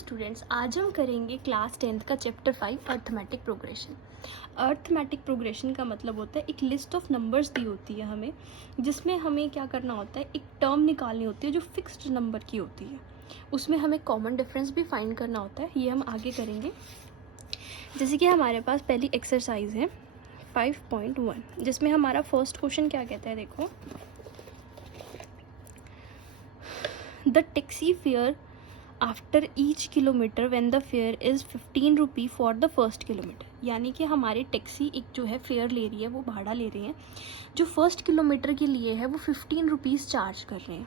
Students, आज हम करेंगे क्लास 10th का chapter 5 arithmetic progression. Arithmetic progression का मतलब होता है एक लिस्ट ऑफ नंबर्स दी होती है हमें, जिसमें हमें क्या करना होता है, एक टर्म निकालनी होती है जो फिक्स्ड नंबर की होती है। उसमें हमें कॉमन डिफरेंस भी फाइंड करना होता है, ये हम आगे करेंगे। जैसे कि हमारे पास पहली एक्सरसाइज है 5.1, जिसमें हमारा फर्स्ट क्वेश्चन क्या कहता है, देखो। The taxi fare after each kilometre when the fair is 15 rupee for the first kilometre. यानी कि हमारी टैक्सी एक जो है फेयर ले रही है, वो भाड़ा ले रही है, जो फर्स्ट किलोमीटर के लिए है वो 15 रुपीज़ चार्ज कर रहे हैं।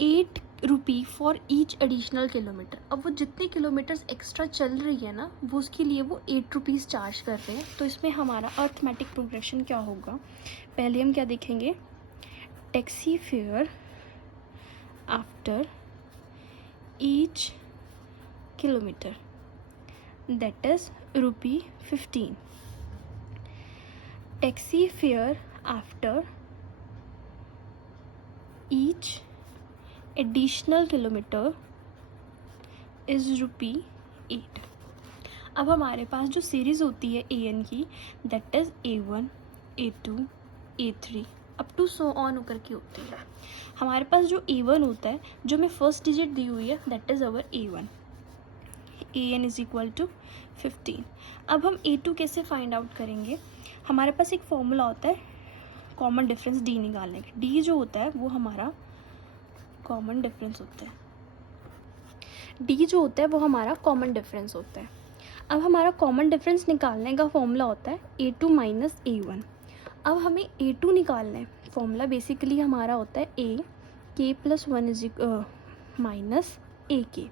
8 rupee for each additional kilometre. अब वो जितने किलोमीटर्स एक्स्ट्रा चल रही है ना, वो उसके लिए वो 8 रुपीज़ चार्ज कर रहे हैं। तो इसमें हमारा अर्थमेटिक प्रोग्रेशन क्या होगा, पहले हम क्या देखेंगे, taxi fare after each kilometer, that is rupee 15. Taxi fare after each additional kilometer is rupee 8. अब हमारे पास जो सीरीज़ होती है an की, that is a1, a2, a3 up to so on होकर के होती है। हमारे पास जो a1 होता है, जो हमें फर्स्ट डिजिट दी हुई है, that is our a1, an is equal to 15। अब हम a2 कैसे फाइंड आउट करेंगे, हमारे पास एक फॉर्मूला होता है कॉमन डिफरेंस d निकालने का। d जो होता है वो हमारा कॉमन डिफरेंस होता है, d जो होता है वो हमारा कॉमन डिफरेंस होता है। अब हमारा कॉमन डिफरेंस निकालने का फॉर्मूला होता है a2 माइनस a1। अब हमें a2 निकालना है, फॉर्मूला बेसिकली हमारा होता है a k plus 1 is minus a k.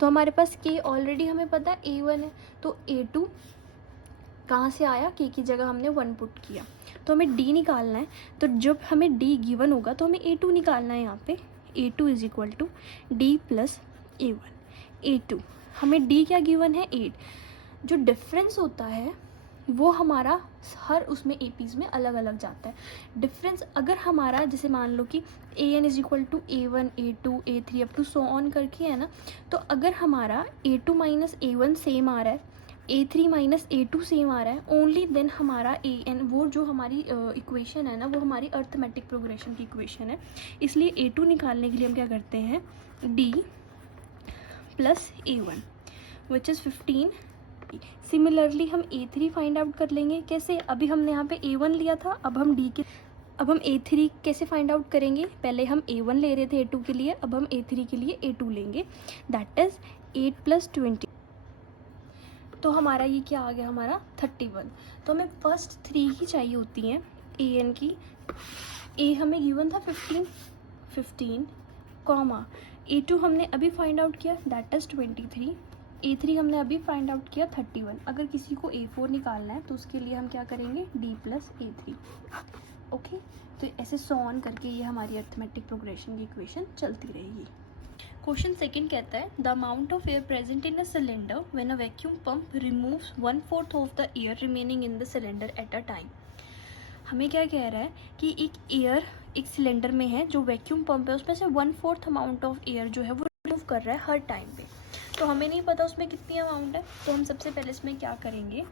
तो हमारे पास k ऑलरेडी हमें पता है a1 है, तो a2 कहाँ से आया, k की जगह हमने 1 पुट किया, तो हमें d निकालना है। तो जब हमें d गिवन होगा तो हमें a2 निकालना है। यहाँ पे a2 is equal to d plus a1। a2 हमें d क्या गिवन है, 8। जो डिफरेंस होता है वो हमारा हर उसमें ए पीज में अलग अलग जाता है। डिफरेंस अगर हमारा जैसे मान लो कि a n is equal to a1, a2, a3 up to so on करके है ना, तो अगर हमारा a2 माइनस a1 सेम आ रहा है, a3 माइनस a2 सेम आ रहा है, ओनली देन हमारा ए एन, वो जो हमारी इक्वेशन है ना, वो हमारी अर्थमेटिक प्रोग्रेशन की इक्वेशन है। इसलिए a2 निकालने के लिए हम क्या करते हैं, d plus a1 which is 15। Similarly हम a3 फाइंड आउट कर लेंगे। कैसे, अभी हमने यहाँ पे a1 लिया था, अब हम a3 कैसे फाइंड आउट करेंगे, पहले हम a1 ले रहे थे a2 के लिए, अब हम a3 के लिए a2 लेंगे, दैट इज़ 8 प्लस 20। तो हमारा ये क्या आ गया, हमारा 31। तो हमें फर्स्ट 3 ही चाहिए होती हैं an की। a हमें गिवन था 15 कॉमा a2 हमने अभी फाइंड आउट किया, दैट इज़ 23। a3 हमने अभी फाइंड आउट किया 31। अगर किसी को a4 निकालना है तो उसके लिए हम क्या करेंगे, d प्लस a3। ओके, तो ऐसे सो ऑन करके ये हमारी अर्थमेटिक प्रोग्रेशन की इक्वेशन चलती रहेगी। क्वेश्चन सेकंड कहता है, the amount of air present in a cylinder when a vacuum pump removes 1/4 of the air remaining in the cylinder at a time. हमें क्या कह रहा है कि एक सिलेंडर में है, जो वैक्यूम पंप है उसमें से 1/4 अमाउंट ऑफ एयर जो है वो रिमूव कर रहा है हर टाइम पे। तो हमें नहीं पता उसमें कितनी अमाउंट है, तो हम सबसे पहले इसमें क्या करेंगे,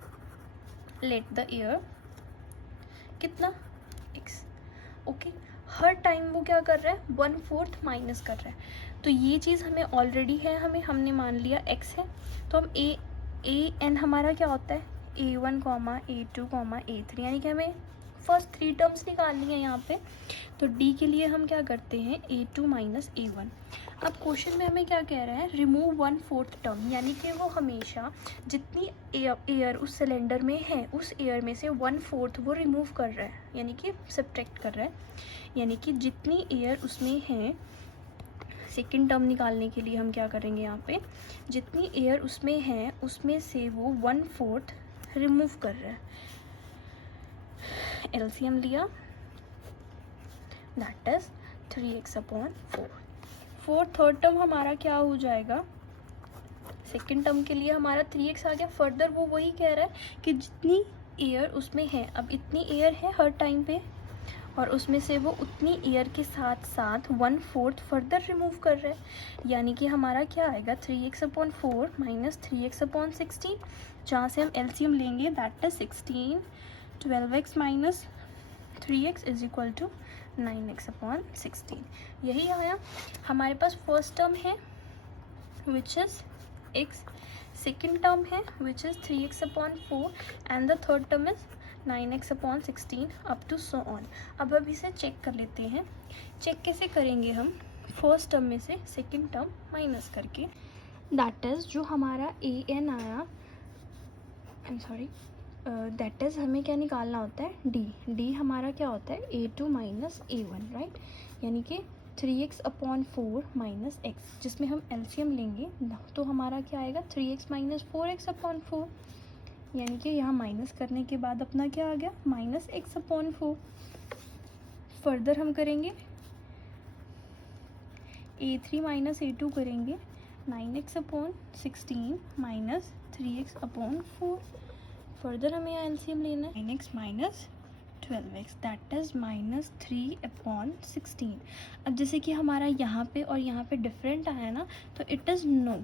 लेट द एयर कितना x। ओके, हर टाइम वो क्या कर रहा है, 1/4 माइनस कर रहा है। तो ये चीज़ हमें ऑलरेडी है, हमने मान लिया x है। तो हम ए एन हमारा क्या होता है, a1, a2, a3, यानी कि हमें फर्स्ट 3 टर्म्स निकालनी है यहाँ पे। तो d के लिए हम क्या करते हैं, a2 माइनस a1। अब क्वेश्चन में हमें क्या कह रहा है, रिमूव 1/4 टर्म, यानी कि वो हमेशा जितनी एयर उस सिलेंडर में है, उस एयर में से 1/4 वो रिमूव कर रहा है, यानी कि सब्ट्रैक्ट कर रहा है। यानी कि जितनी एयर उसमें है, सेकेंड टर्म निकालने के लिए हम क्या करेंगे, यहाँ पे जितनी एयर उसमें है उसमें से वो 1/4 रिमूव कर रहा है। एलसीएम लिया, that is 3x/4। Third term हमारा क्या हो जाएगा, सेकेंड टर्म के लिए हमारा 3x आ गया। फर्दर वो वही कह रहा है कि जितनी एयर उसमें है, अब इतनी एयर है हर टाइम पे, और उसमें से वो उतनी ईयर के साथ साथ 1/4 फर्दर रिमूव कर रहे हैं, यानी कि हमारा क्या आएगा 3x/4 माइनस 3x/16, जहाँ से हम एलसीएम लेंगे that is 16, 12x minus 3x is equal to 9x/16। यही आया। हमारे पास फर्स्ट टर्म है which is x, second term है which is 3x/4 and the third term is 9x/16 up to so on. अब इसे चेक कर लेते हैं। चेक कैसे करेंगे हम? फर्स्ट टर्म में से सेकेंड टर्म माइनस करके, दैट इज़ जो हमारा an आया, I am sorry, that is हमें क्या निकालना होता है d हमारा क्या होता है a2 माइनस a1, राइट, यानी कि 3x/4 माइनस x, जिसमें हम एलसीएम लेंगे तो हमारा क्या आएगा 3x माइनस 4x/4, यानी कि यहाँ माइनस करने के बाद अपना क्या आ गया माइनस x/4। फर्दर हम करेंगे a3 माइनस a2 करेंगे 9x/16 माइनस 3x/4। फर्दर हमें यहाँ एलसीएम लेना है 9x minus 12x that is minus 3/16। अब जैसे कि हमारा यहाँ पे और यहाँ पे डिफरेंट आया ना, तो इट इज़ नो,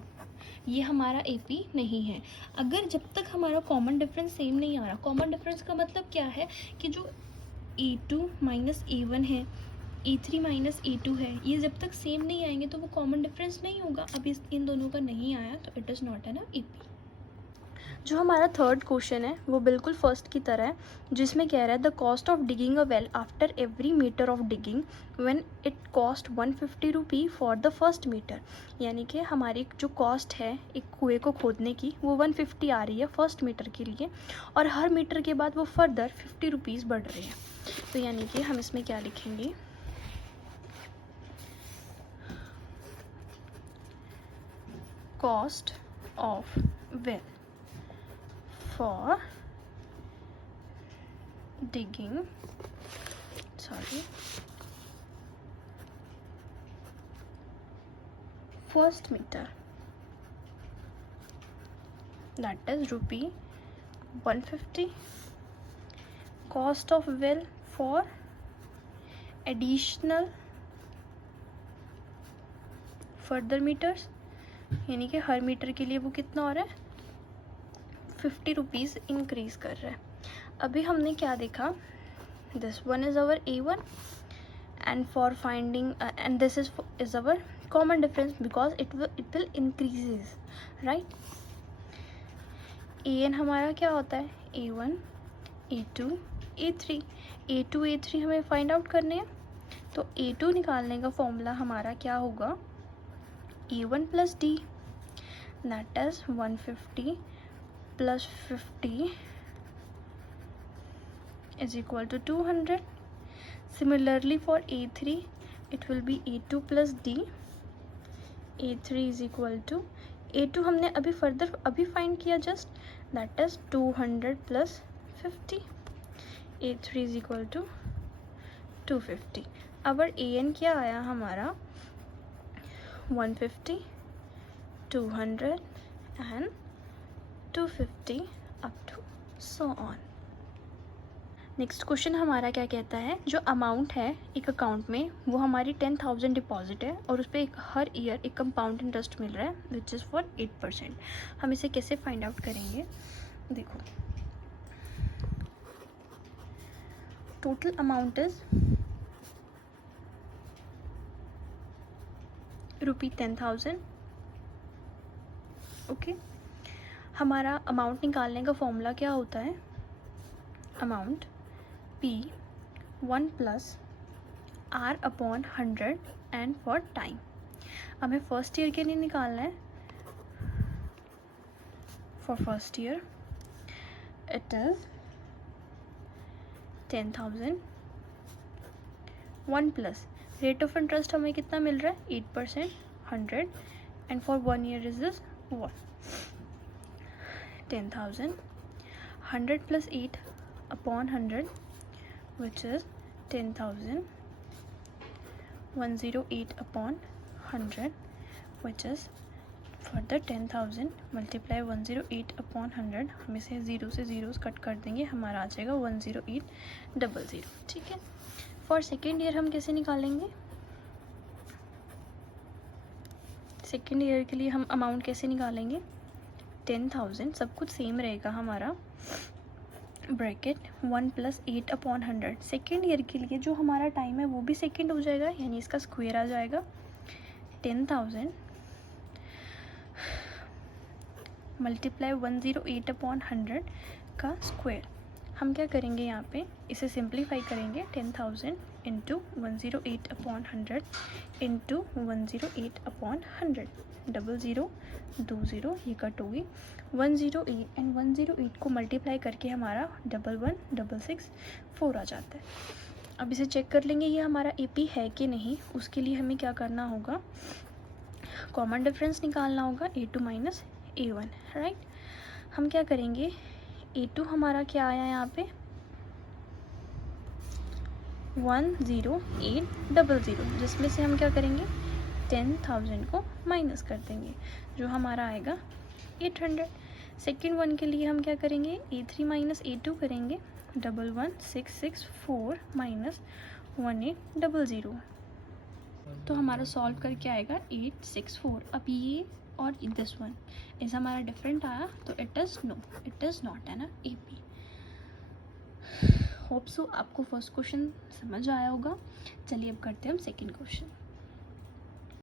ये हमारा AP नहीं है। अगर जब तक हमारा कॉमन डिफरेंस सेम नहीं आ रहा, कॉमन डिफरेंस का मतलब क्या है कि जो A2 माइनस A1 है, A3 माइनस A2 है, ये जब तक सेम नहीं आएंगे तो वो कॉमन डिफरेंस नहीं होगा। अब इन दोनों का नहीं आया तो it is not an AP। जो हमारा थर्ड क्वेश्चन है वो बिल्कुल फर्स्ट की तरह है, जिसमें कह रहा है the cost of digging a well after every metre of digging when it cost 150 rupee for the first metre. यानी कि हमारी जो कॉस्ट है एक कुएं को खोदने की वो 150 आ रही है फर्स्ट मीटर के लिए, और हर मीटर के बाद वो फर्दर 50 रुपीज़ बढ़ रहे हैं। तो यानी कि हम इसमें क्या लिखेंगे, cost of well for digging first meter, that is rupee 150. cost of well for additional further meters, यानी कि हर मीटर के लिए वो कितना हो रहा है 50 रुपीज़ इंक्रीज़ कर रहा है। अभी हमने क्या देखा, this one is our A1 and for finding and this is our common difference because it will increases, right. AN हमारा क्या होता है A1, A2, A3, A2, A3 हमें फाइंड आउट करने हैं। तो A2 निकालने का फॉर्मूला हमारा क्या होगा A1 plus D, that is 150 plus 50 is equal to 200. Similarly for A3 it will be A2 plus D, A3 is equal to A2 हमने अभी फर्दर अभी फाइंड किया just, that is 200 plus 50, A3 is equal to 250। अब AN क्या आया हमारा 150, 200 and 250 up to so on. Next question हमारा क्या कहता है, जो अमाउंट है एक अकाउंट में वो हमारी 10,000 डिपॉजिट है और उस पर हर ईयर एक कंपाउंड इंटरेस्ट मिल रहा है विच इज़ फॉर 8%। हम इसे कैसे फाइंड आउट करेंगे, देखो टोटल अमाउंट इज ₹10,000, ओके। हमारा अमाउंट निकालने का फॉर्मूला क्या होता है, amount P1 plus R/100 and for time. हमें फर्स्ट ईयर के लिए निकालना है, for first year it is 10,000, 1 plus rate of interest हमें कितना मिल रहा है 8%, 100 and for 1 year is this 1, 10,000, 100 plus 8/100 which is 10,000, 108/100 which is further 10,000 multiply 108/100, हम इसे 0 से 0 कट कर देंगे, हमारा आ जाएगा 10800, ठीक है। फॉर सेकेंड ईयर हम कैसे निकालेंगे? सेकेंड ईयर के लिए हम अमाउंट कैसे निकालेंगे? 10,000, सब कुछ सेम रहेगा हमारा, ब्रैकेट 1 + 8/100। सेकेंड ईयर के लिए जो हमारा टाइम है वो भी सेकेंड हो जाएगा, यानी इसका स्क्वायर आ जाएगा। 10,000 मल्टीप्लाई 108/100 का स्क्वायर। हम क्या करेंगे यहाँ पे, इसे सिंप्लीफाई करेंगे। 10,000 इंटू 108/100 इंटू 108/100, 00 20 ये कट होगी। 108 एंड 108 को मल्टीप्लाई करके हमारा 11,664 आ जाता है। अब इसे चेक कर लेंगे ये हमारा AP है कि नहीं। उसके लिए हमें क्या करना होगा, कॉमन डिफरेंस निकालना होगा, A2 माइनस A1, राइट। हम क्या करेंगे, A2 हमारा क्या आया यहाँ पे 10800, जिसमें से हम क्या करेंगे 10,000 को माइनस कर देंगे, जो हमारा आएगा 800। सेकेंड वन के लिए हम क्या करेंगे, A3 माइनस A2 करेंगे, 11,664 माइनस 1800, तो हमारा सॉल्व करके आएगा 864। अब ये और दिस वन इस हमारा डिफरेंट आया, तो इट इज़ नॉट है ना AP। होप सो आपको फर्स्ट क्वेश्चन समझ आया होगा। चलिए अब करते हैं हम सेकंड क्वेश्चन।